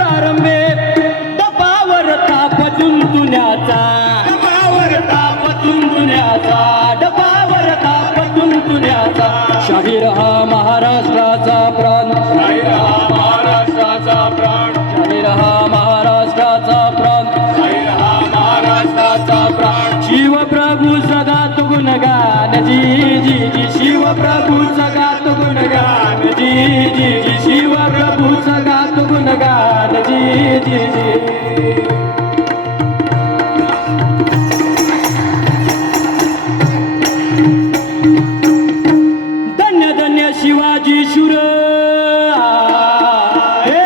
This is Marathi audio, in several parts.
प्रारंभे डबावर ताप तुंतुण्याचा, डबावर ताप तुंतुण्याचा, डबावर ताप तुंतुण्याचा. शाहीर हा महाराष्ट्राचा प्राण, शाहीर हा महाराष्ट्राचा प्राण, शाहीर हा महाराष्ट्राचा प्राण, शाहीर हा महाराष्ट्राचा प्राण. शिव प्रभू जगात गुणगान जी जी जी, शिव प्रभू जगात गुणगान जी जी जी, शिव प्रभू जगात गुणगान जी जी जी. धन्य धन्य शिवाजी शूर, हे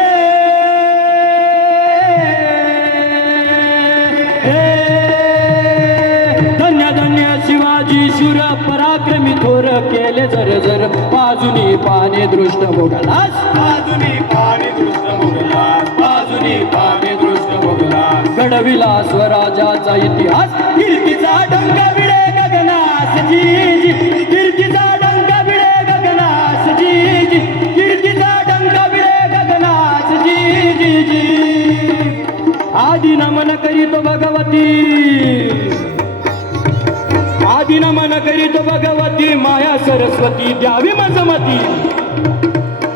धन्य धन्य शिवाजी शूर, पराक्रमी थोर केले जर जर. बाजूनी पाने दृष्ट भोगलास, बाजूनी पाने दृष्ट भोगलास, बाजूनी पाने दृष्ट भोगलास. घडविला स्वराजाचा इतिहास, कीर्तीचा डंक विडे गगनास जी जी, कीर्तीचा डंक विडे गगनास जी जी, कीर्तीचा डंक विडे गगनास जी जी जी. आदि नमन करीतो भगवती, आदि नमन करीतो भगवती, माया सरस्वती द्यावी मजमती.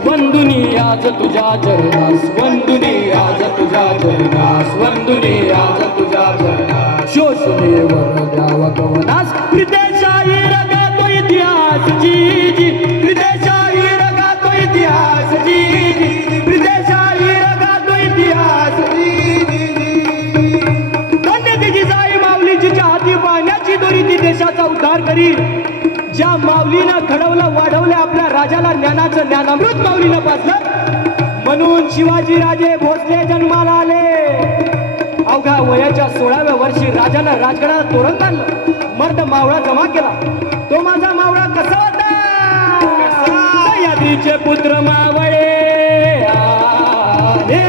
वंदुनी आज तुझ्या चरणास, वंदुनी आज तुझ्या चरणास, वंदुनी आज तुझ्या चरणास. शोषणे वर द्यावा कवनास, हृदयशाही रगातो इतिहास जी जी, हृदयशाही रगातो इतिहास जी जी, हृदयशाही रगातो इतिहास जी जी. धन्य तिची जाई माऊली, जिच्या हाती पाण्याची दोरी, ती देशाचा उद्धार करी. ज्या माऊलीनं घडवलं वाढवलं आपल्या राजाला, ज्ञानाचं ज्ञानामृत माऊलीनं पाजलं. म्हणून शिवाजी राजे भोसले जन्माला आले. अवघा वयाच्या 16व्या वर्षी राजानं राजगडाला तोरण बांधलं, मर्द मावळा जमा केला. तो माझा मावळा कसा होता? सह्याद्रीचे पुत्र मावळे आले.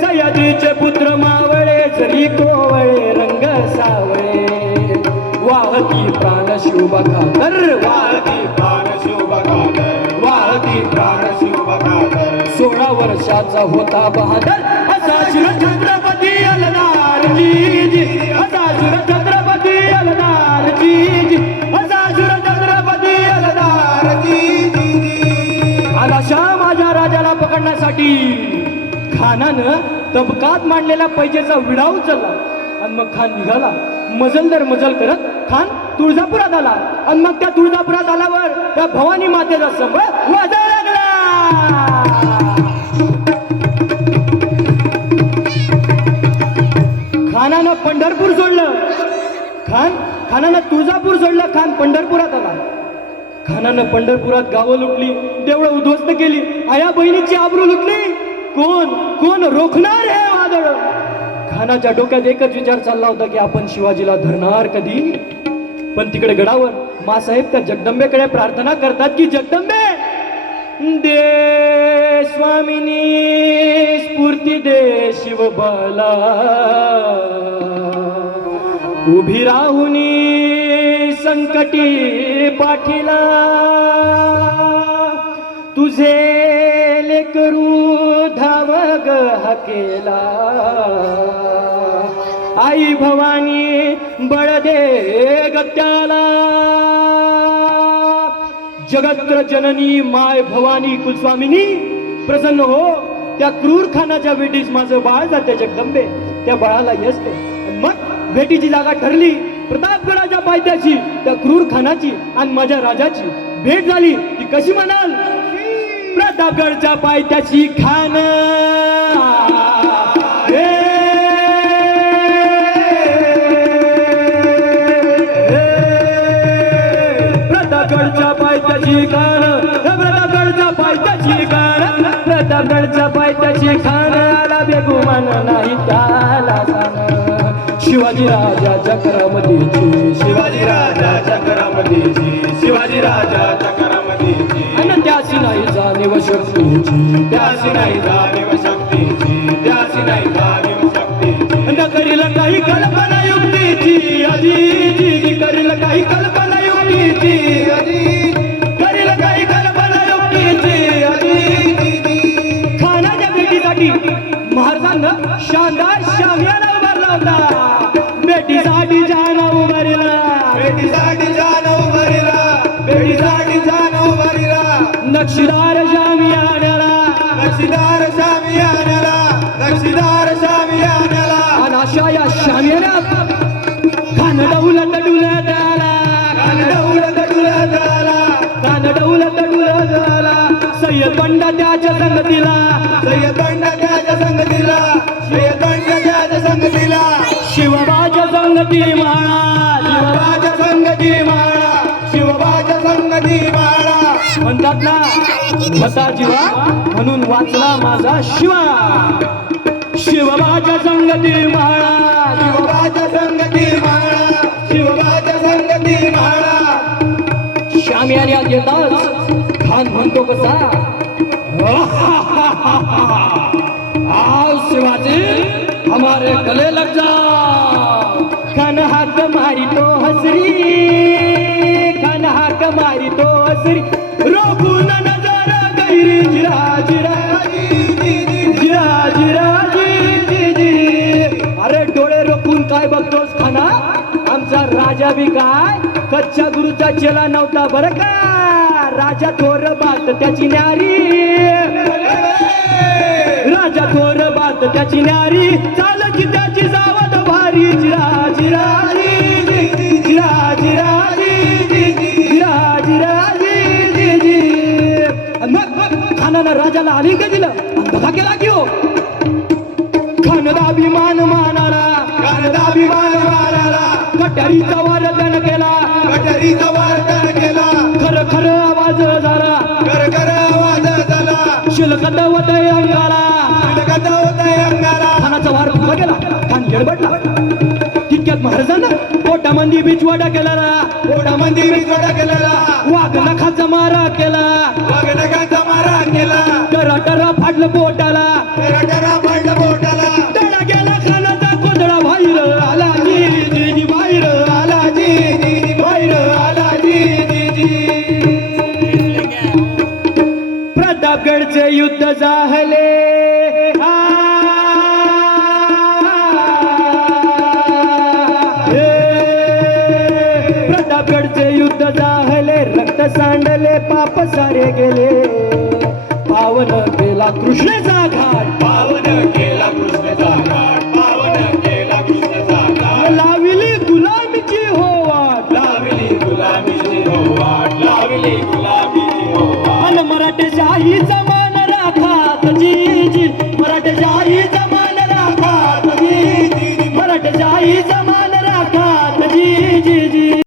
सह्याद्रीचे पुत्र मावळे, जरी कोवळे रंग सावळे. वाहती प्राण शुभ खातर, वाहती प्राण शुभ खातर, वाहती प्राण शुभ खातर. 16 वर्षाचा होता बहादर, असा शिर छत्रपती अलदार जी जी, असा शिर छत्रपती अलदार जी जी, असा शिर छत्रपती अलदार जी जी. आला शाह माझ्या राजाला पकडण्यासाठी. खानानं तबकात मांडलेल्या पैजेचा विडा उचलला आणि मग खान निघाला. मजल दर मजल करत खान तुळजापुरात आला. आणि मग त्या तुळजापुरात आल्यावर त्या भवानी मातेचा संबळ वाजायला लागला. खानानं पंढरपूर सोडलं, खानानं तुळजापूर सोडलं, खान पंढरपुरात आला. खानानं पंढरपुरात गावं लुटली, देवळं उद्ध्वस्त केली, आया बहिणीची आबरू लुटली. कोण कोण रोखणार हे वादळ? खानाच्या डोक्यात एकच विचार चालला होता की आपण शिवाजीला धरणार कधी. पण तिकडे गडावर मासाहेब त्या जगदंबेकडे प्रार्थना करतात की जगदंबे दे स्वामिनी स्फूर्ती दे शिवबाला, उभी राहुनी संकटी पाठीला. तुझे लेकरू धावग हाकेला, आई भवानी बळ दे गत्याला. जगत्र जननी माय भवानी कुलस्वामिनी प्रसन्न हो. त्या क्रूर खानाच्या भेटीस माझं बाळ जाते जगदंबे, त्या बाळाला यश दे. मग भेटीची जागा ठरली. प्रतापगडाच्या पायथ्याशी त्या क्रूर खानाची आणि माझ्या राजाची भेट झाली. ती कशी म्हणाल? प्रतापगडच्या पायथ्याशी खान, प्रतापगडच्या पायथ्याशी खान, प्रतापगडच्या पायथ्याशी खान, प्रतापगडच्या पायथ्याशी खान. आला बेगुमान नाही त्याला सांग. शिवाजी राजाच्या करामतीची, शिवाजी राजाच्या करामतीची, शिवाजी राजाच्या करामतीची. आणि त्याची नाही जाणीव शक्तीची, त्याची नाही जाणीव शक्तीची, त्याची नाही जाणीव शक्तीची. न करील काही कल्पना युक्तीची, अजी जी करील काही कल्पना युक्तीची, अजी करील राठीचा नऊवारीला नक्षीदार शामियान्याला नक्षीदार शामियान्याला नक्षीदार शामियान्याला आणि अशा या शामियान्यात खानडौलत डुलत आला कानडौलत डुलत आला खानडौलत डुलत आला सय्यदंड त्याच्या संगतीला सय्यदंड त्याच्या संगतीला सय्यदंड त्याच्या संगतीला शिवबाच्या संगती महाराज शिवबाच्या संगती माळा शिवबाच्या संगती माळा म्हणतात ना होता जीवा म्हणून वाचला माझा शिवा शिवबाच्या संगती महाराज शिवबाच्या संगती माळा शिवबाच्या संगती माळा शामियान्यात येताच खान म्हणतो कसा आओ शिवाजी हमारे गले लग जाओ खान हाक मारी तो हसरी खान हाक मारी तो हसरी रोकू न नजारा गैरी जिरा जिरा जिरा जिरा जी जी अरे डोळे रोखून काय बघतोस खाना आमचा राजा बी काय कच्च्या गुरुचा चेला नव्हता बरं का राजा थोर बात त्याची न्यारी राजा थोर बात त्याची न्यारी चालची त्याची जावत भारी जिरा जिरा जी जी जिरा जिरा जी जी जिरा जिरा जी जी जी मग खानानं राजाला आलिंग दिलं आणि बघा केला की हो खानदा अभिमान मानाला कानदा अभिमान माळाला कटारीचा वर्धन केला कटरीचा वर्तन केला खर खर आवाज झाला कर आवाज झाला शिलकत वदय अंगाला तिलकत होतय अंगाला खानाचा वार फुला गेला खान येडबडला तितक्यात महाराजांना पोटामंदी बिचवाडा केला पोटामध्ये विजोडा केलेला वाघ नखाचा मारा केला वाघनखाचा मारा केला टरा टरा फाडलं पोटाला टरा पडलं बोटाला टळा गेला खानाचा कोंदळा बाहेर आला जी जी जी बाहेर आला जी जी जी बाहेर आला जी जी जी प्रतापगडचे युद्ध झाले प्रतापगडचे युद्ध झाले रक्त सांडले पाप सारे गेले पावन केला कृष्णेचा घाट पावन केला कृष्णचा घाट पावन केला कृष्णचा घाट लाविली गुलामीची हो वाट लावली गुलामीची हो वाट लावली गुलामीची हो वाट अन मराठेशाही जमान राखात जी जी मराठेशाही जमान राखात जी जी मराठेशाही जमान